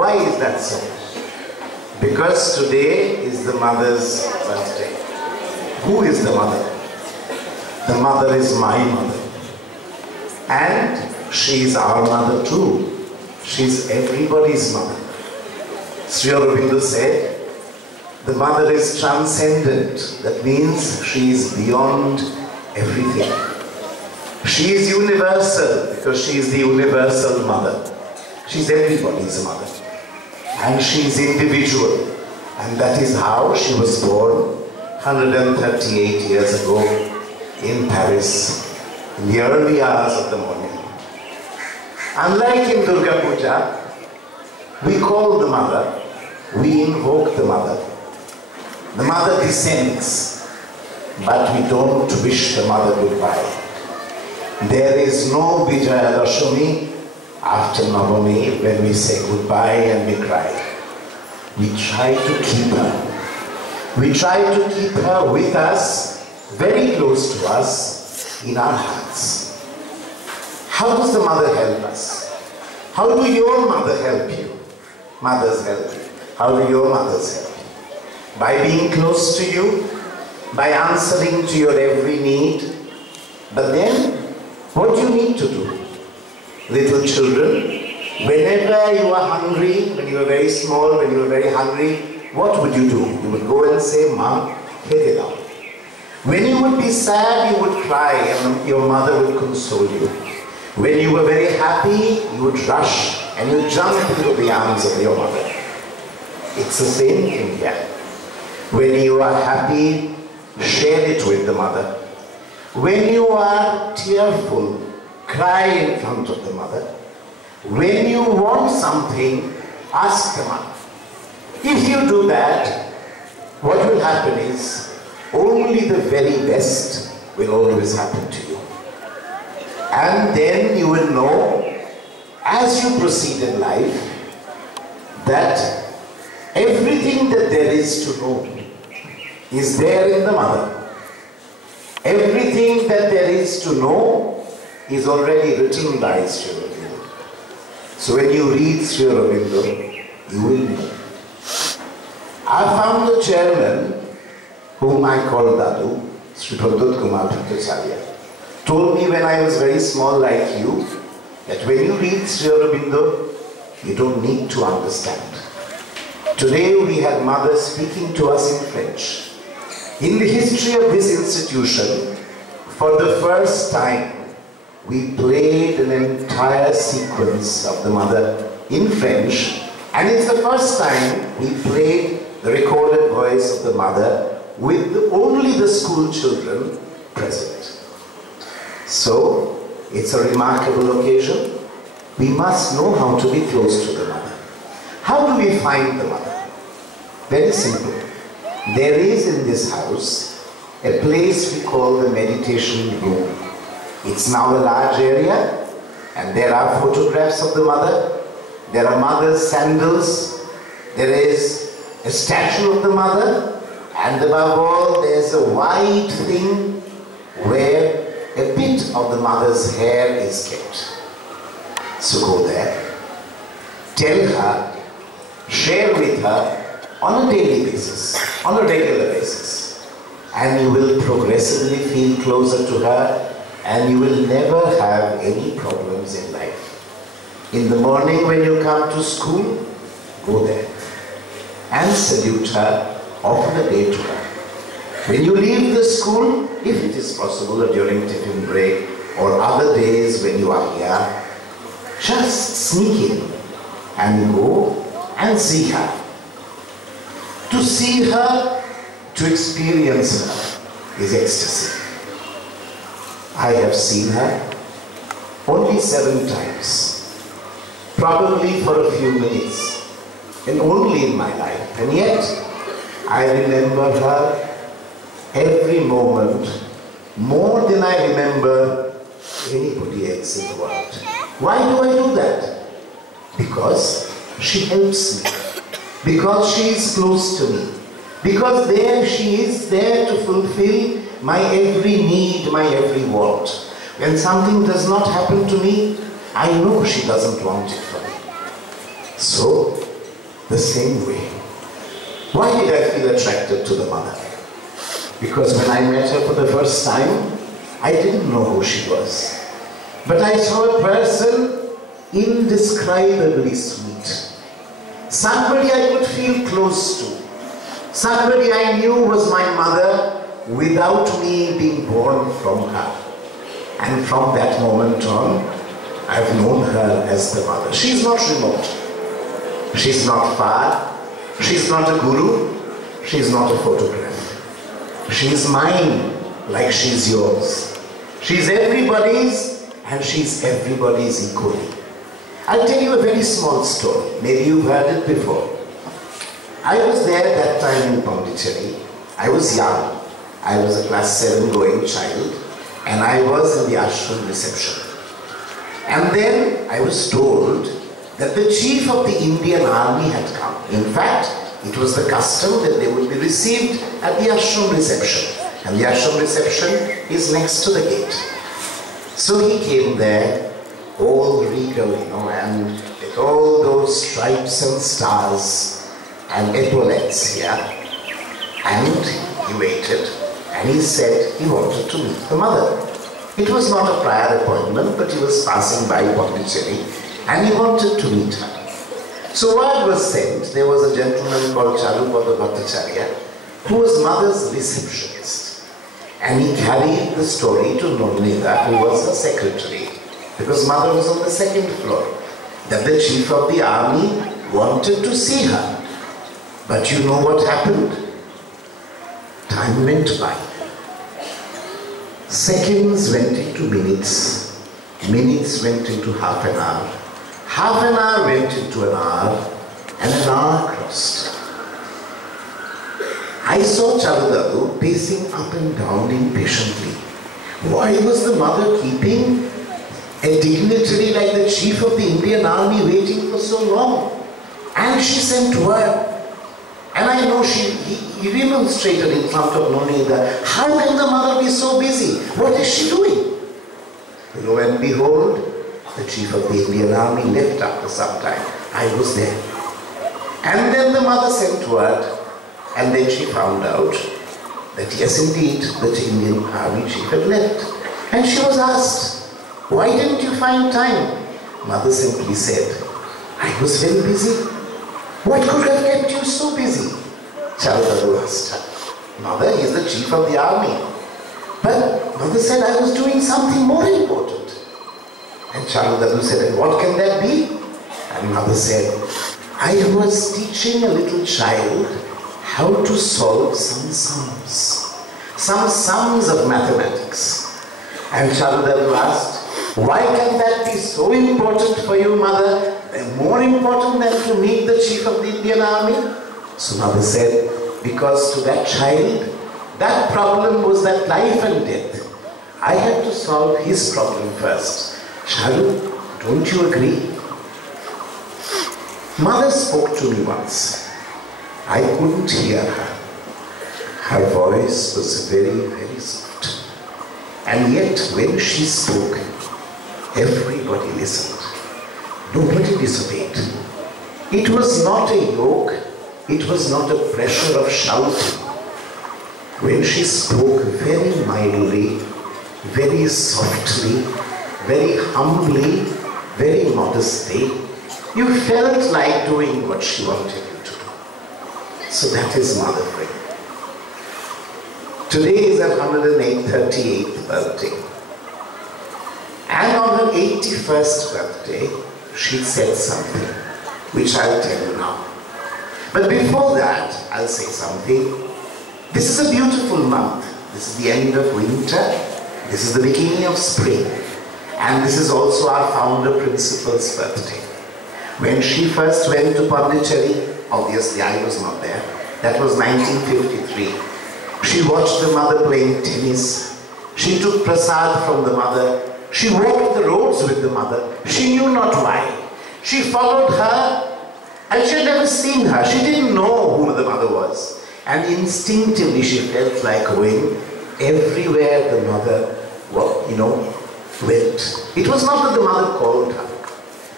Why is that so? Because today is the mother's birthday. Who is the mother? The mother is my mother. And she is our mother too. She is everybody's mother. Sri Aurobindo said, the mother is transcendent. That means she is beyond everything. She is universal because she is the universal mother. She is everybody's mother. And she is individual. And that is how she was born 138 years ago in Paris, in the early hours of the morning. Unlike in Durga Puja, we call the mother, we invoke the mother. The mother descends, but we don't wish the mother goodbye. There is no Vijaya Dashami after Navami when we say goodbye and we cry. We try to keep her. We try to keep her with us, very close to us, in our hearts. How does the mother help us? How do your mother help you? Mothers help you. How do your mothers help you? By being close to you, by answering to your every need. But then, what do you need to do? Little children, whenever you are hungry, when you were very small, when you were very hungry, what would you do? You would go and say, Mom, get it out. When you would be sad, you would cry and your mother would console you. When you were very happy, you would rush and you jump into the arms of your mother. It's the same thing here. When you are happy, share it with the mother. When you are tearful, cry in front of the mother. When you want something, ask the mother. If you do that, what will happen is, only the very best will always happen to you. And then you will know, as you proceed in life, that everything that there is to know is there in the mother. Everything that there is to know is already written by Sri Aurobindo. So when you read Sri Aurobindo, you will know. I found the chairman, whom I call Dadu, Sri Pradut Kumar Bhattacharya, told me when I was very small like you, that when you read Sri Aurobindo, you don't need to understand. Today we had mother speaking to us in French. In the history of this institution, for the first time, we played an entire sequence of the mother in French, and it's the first time we played the recorded voice of the mother with only the school children present. So, it's a remarkable occasion. We must know how to be close to the mother. How do we find the mother? Very simple. There is in this house a place we call the meditation room. It's now a large area, and there are photographs of the mother. There are mother's sandals. There is a statue of the mother, and above all there's a white thing where a bit of the mother's hair is kept. So go there, tell her, share with her on a daily basis, on a regular basis, and you will progressively feel closer to her, and you will never have any problems in life. In the morning when you come to school, go there and salute her, offer a day to her. When you leave the school, if it is possible, or during tiffin break, or other days when you are here, just sneak in and go and see her. To see her, to experience her, is ecstasy. I have seen her only 7 times, probably for a few minutes, and only in my life. And yet, I remember her every moment, more than I remember anybody else in the world. Why do I do that? Because she helps me. Because she is close to me. Because there she is there to fulfill my every need, my every want. When something does not happen to me, I know she doesn't want it for me. So, the same way. Why did I feel attracted to the mother? Because when I met her for the first time, I didn't know who she was. But I saw a person indescribably sweet. Somebody I could feel close to. Somebody I knew was my mother without me being born from her. And from that moment on, I've known her as the mother. She's not remote. She's not far. She's not a guru. She's not a photograph. She's mine like she's yours. She's everybody's and she's everybody's equally. I'll tell you a very small story. Maybe you've heard it before. I was there that time in Pondicherry. I was young. I was a class 7 going child and I was in the ashram reception. And then I was told that the chief of the Indian army had come. In fact, it was the custom that they would be received at the ashram reception. And the ashram reception is next to the gate. So he came there, all regal, and with all those stripes and stars and epaulets here. And he waited, and he said he wanted to meet the mother. It was not a prior appointment, but he was passing by Pondicherry, and he wanted to meet her. So word was sent. There was a gentleman called Charupada Bhattacharya, who was mother's receptionist. And he carried the story to Nonida, who was her secretary, because mother was on the second floor, that the chief of the army wanted to see her. But you know what happened? Time went by. Seconds went into minutes. Minutes went into half an hour. Half an hour went into an hour, and an hour crossed. I saw Chaludadu pacing up and down impatiently. Why was the mother keeping a dignitary like the chief of the Indian army waiting for so long? And she sent word. And I know he remonstrated in front of Nonida. How can the mother be so busy? What is she doing? Lo and behold, the chief of the Indian army left after some time. I was there. And then the mother sent word. And then she found out that yes, indeed, the Indian army chief had left. And she was asked, why didn't you find time? Mother simply said, I was very busy. What could have kept you so busy? Chaludadu asked her. Mother, he is the chief of the army. But mother said, I was doing something more important. And Chaludadu said, and what can that be? And mother said, I was teaching a little child how to solve some sums of mathematics. And Chaludadu asked, why can that be so important for you, mother? More important than to meet the chief of the Indian army? So mother said, because to that child, that problem was that life and death. I had to solve his problem first. Chalu, don't you agree? Mother spoke to me once. I couldn't hear her. Her voice was very, very soft. And yet when she spoke, everybody listened. Nobody disobeyed. It was not a yoke. It was not a pressure of shouting. When she spoke very mildly, very softly, very humbly, very modestly, you felt like doing what she wanted you to do. So that is mother for you. Today is her 138th birthday. And on her 81st birthday, she said something, which I'll tell you now. But before that, I'll say something. This is a beautiful month. This is the end of winter. This is the beginning of spring. And this is also our founder principal's birthday. When she first went to Pondicherry, obviously I was not there. That was 1953. She watched the mother playing tennis. She took prasad from the mother. She walked the roads with the mother. She knew not why. She followed her, and she had never seen her. She didn't know who the mother was. And instinctively she felt like going everywhere the mother, went. It was not that the mother called her,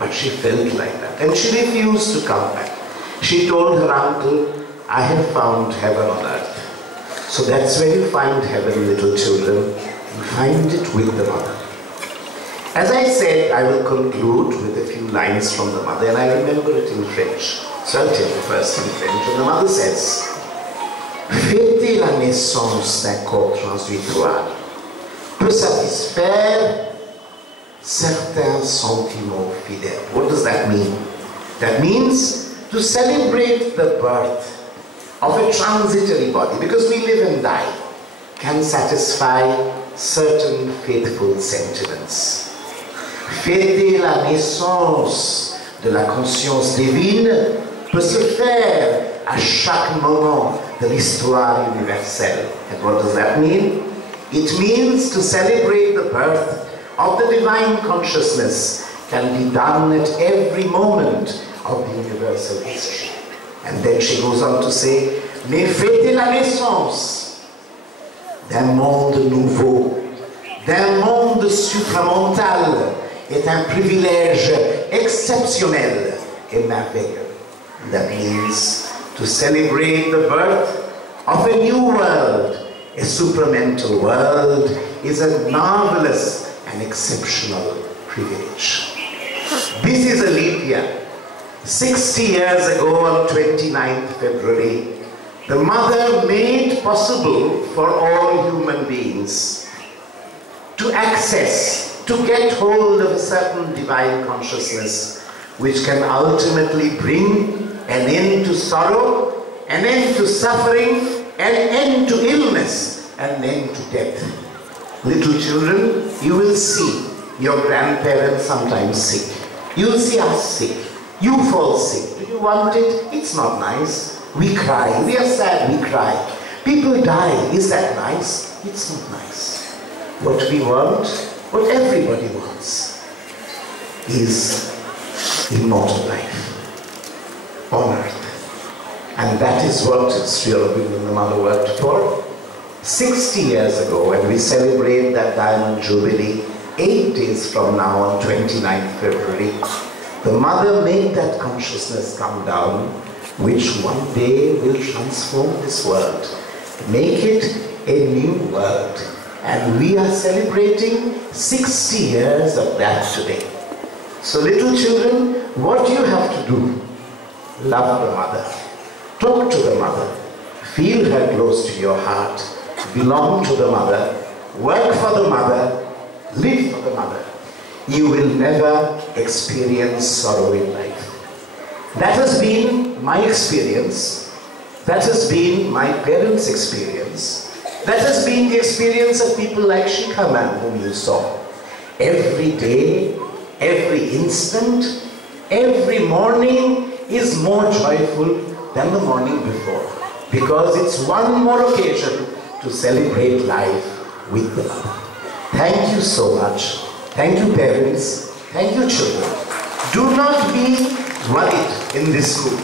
but she felt like that. And she refused to come back. She told her uncle, I have found heaven on earth. So that's where you find heaven, little children. You find it with the mother. As I said, I will conclude with a few lines from the mother, and I remember it in French. So I'll tell you first in French. And the mother says, fêter la naissance d'un corps transitoire peut satisfaire certains sentiments fidèles. What does that mean? That means to celebrate the birth of a transitory body, because we live and die, can satisfy certain faithful sentiments. Fêter la naissance de la conscience divine peut se faire à chaque moment de l'histoire universelle. And what does that mean? It means to celebrate the birth of the divine consciousness can be done at every moment of the universal history. And then she goes on to say, mais fêter la naissance d'un monde nouveau, d'un monde supramental, est un privilège exceptionnel et merveilleux. That means to celebrate the birth of a new world, a supramental world, is a marvelous and exceptional privilege. This is a leap year. 60 years ago on 29th February, the mother made possible for all human beings to access, to get hold of a certain divine consciousness which can ultimately bring an end to sorrow, an end to suffering, an end to illness, an end to death. Little children, you will see your grandparents sometimes sick. You will see us sick. You fall sick. Do you want it? It's not nice. We cry. We are sad. We cry. People die. Is that nice? It's not nice. What we want, what everybody wants, is immortal life on earth. And that is what Sri Aurobindo and the mother worked for. 60 years ago, when we celebrate that Diamond Jubilee, 8 days from now on 29th February, the mother made that consciousness come down, which one day will transform this world, make it a new world. And we are celebrating 60 years of that today. So little children, what you have to do, love the mother, talk to the mother, feel her close to your heart, belong to the mother, work for the mother, live for the mother. You will never experience sorrow in life. That has been my experience. That has been my parents' experience. That has been the experience of people like Shikhaman, whom you saw. Every day, every instant, every morning is more joyful than the morning before, because it's one more occasion to celebrate life with the mother. Thank you so much. Thank you, parents. Thank you, children. Do not be worried in this school,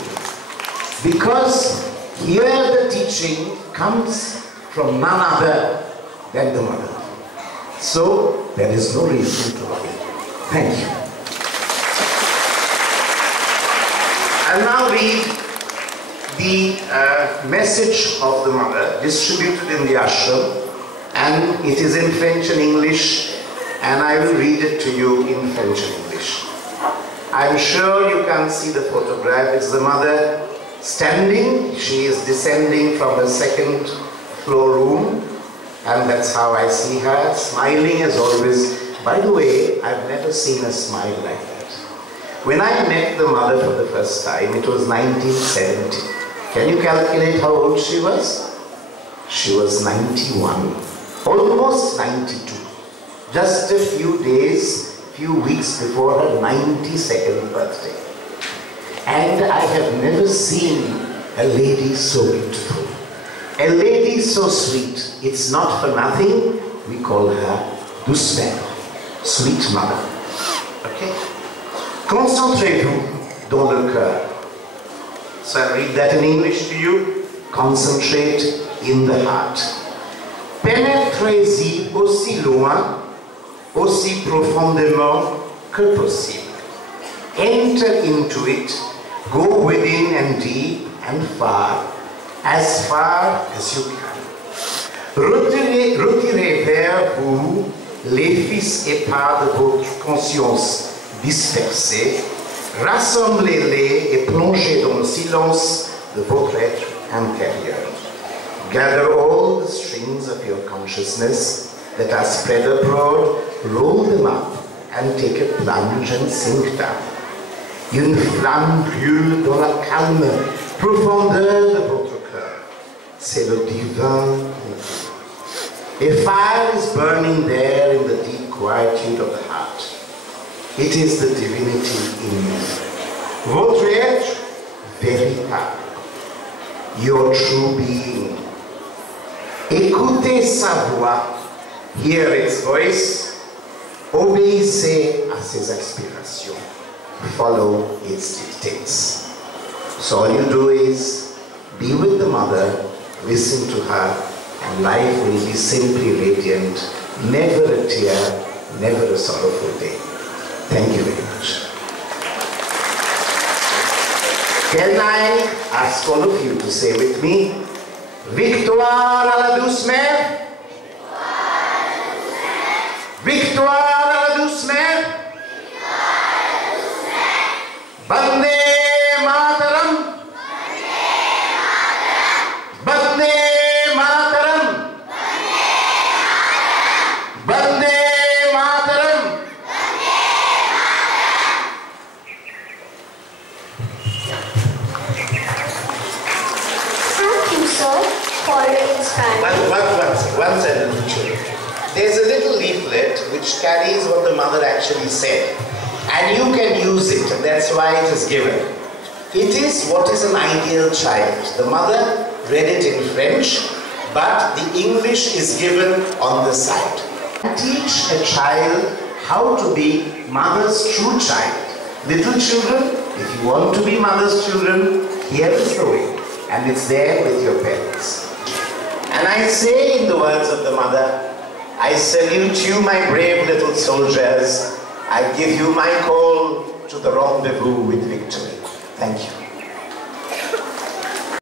because here the teaching comes from none other than the mother. So there is no reason to worry. Thank you. I'll now read the message of the mother distributed in the ashram, and it is in French and English, and I will read it to you in French and English. I'm sure you can see the photograph. It's the mother standing. She is descending from the second floor room, and that's how I see her, smiling as always. By the way, I've never seen a smile like that. When I met the mother for the first time, it was 1970. Can you calculate how old she was? She was 91, almost 92. Just a few days, few weeks before her 92nd birthday. And I have never seen a lady so beautiful. A lady so sweet. It's not for nothing we call her douce mère, sweet mother. Okay? Concentrez-vous dans le cœur. So I read that in English to you. Concentrate in the heart. Pénétrez-y aussi loin, aussi profondément que possible. Enter into it Go within and deep and far as you can. Retirez vers vous les fils épars de votre conscience dispersée, rassemblez-les et plongez dans le silence de votre être intérieur. Gather all the strings of your consciousness that are spread abroad, roll them up and take a plunge and sink down. Une flamme brûle dans la calme profondeur de votre cœur. C'est le divin. A fire is burning there in the deep quietude of the heart. It is the divinity in you. Votre être véritable. Your true being. Écoutez sa voix. Hear its voice. Obéissez à ses aspirations. Follow its dictates. So all you do is be with the mother, listen to her, and life will be simply radiant, never a tear, never a sorrowful day. Thank you very much. Can I ask all of you to say with me, Victoire à la douce mère? Victoire à la douce mère? Bande Mataram! Bande Mataram! Bande Mataram! Thank you, sir, for inspiring. One sentence. There's a little leaflet which carries what the mother actually said. And you can use it, and that's why it is given. It is what is an ideal child. The mother read it in French, but the English is given on the side. Teach a child how to be mother's true child. Little children, if you want to be mother's children, here is the way. And it's there with your parents. And I say in the words of the mother, I salute you, my brave little soldiers. I give you my call to the rendezvous with victory. Thank you.